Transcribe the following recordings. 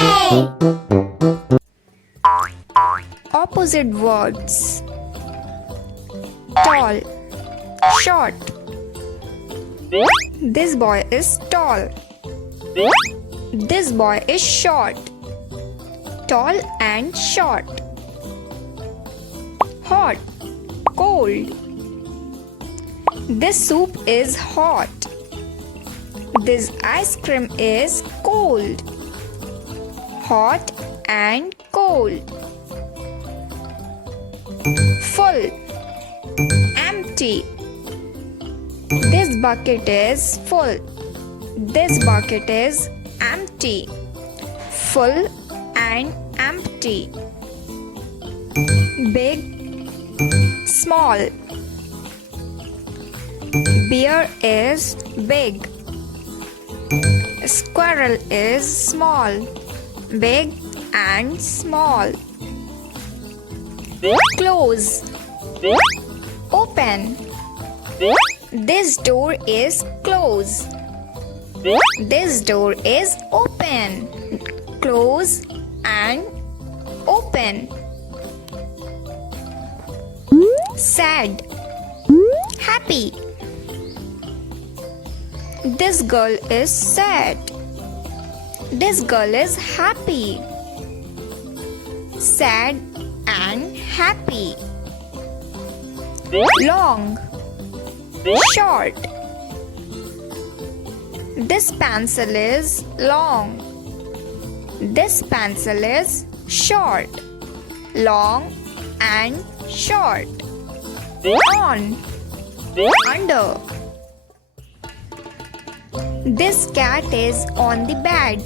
Yay! Opposite words: tall, short. This boy is tall. This boy is short. Tall and short. Hot, cold. This soup is hot. This ice cream is cold. Hot and cold. Full, empty. This bucket is full. This bucket is empty. Full and empty. Big, small. Bear is big. Squirrel is small. Big and small. Close, open. This door is closed. This door is open. Close and open. Sad, happy. This girl is sad. This girl is happy. Sad and happy. Long, short. This pencil is long. This pencil is short. Long and short. On, under. This cat is on the bed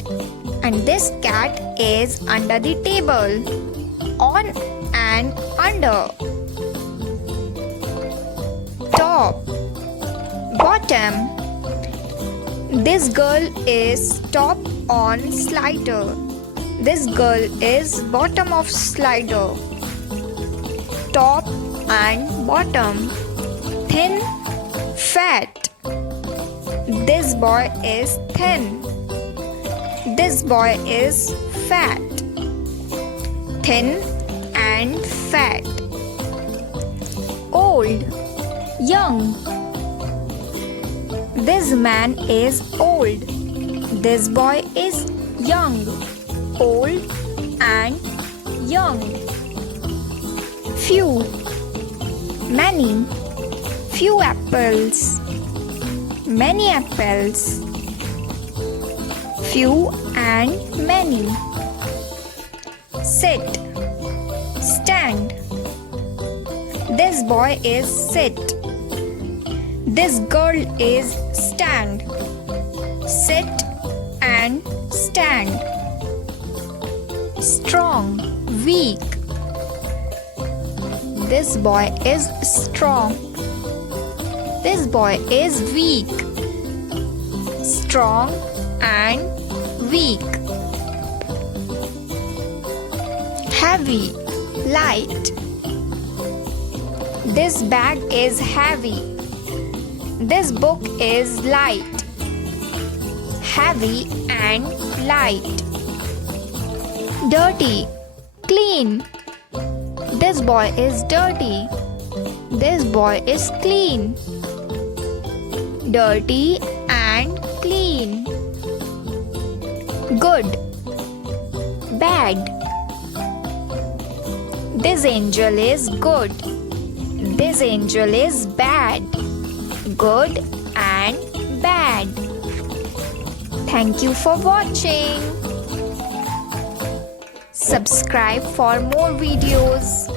and this cat is under the table. On and under. Top, bottom. This girl is top on slider. This girl is bottom of slider. Top and bottom. Thin, fat. This boy is thin. This boy is fat. Thin and fat. Old, young. This man is old. This boy is young. Old and young. Few, many. Few apples. Many apples. Few and many. Sit, stand. This boy is sit. This girl is stand. Sit and stand. Strong, weak. This boy is strong. This boy is weak. Strong and weak. Heavy, light. This bag is heavy. This book is light. Heavy and light. Dirty, clean. This boy is dirty. This boy is clean. Dirty and clean. Good, bad. This angel is good. This angel is bad. Good and bad. Thank you for watching. Subscribe for more videos.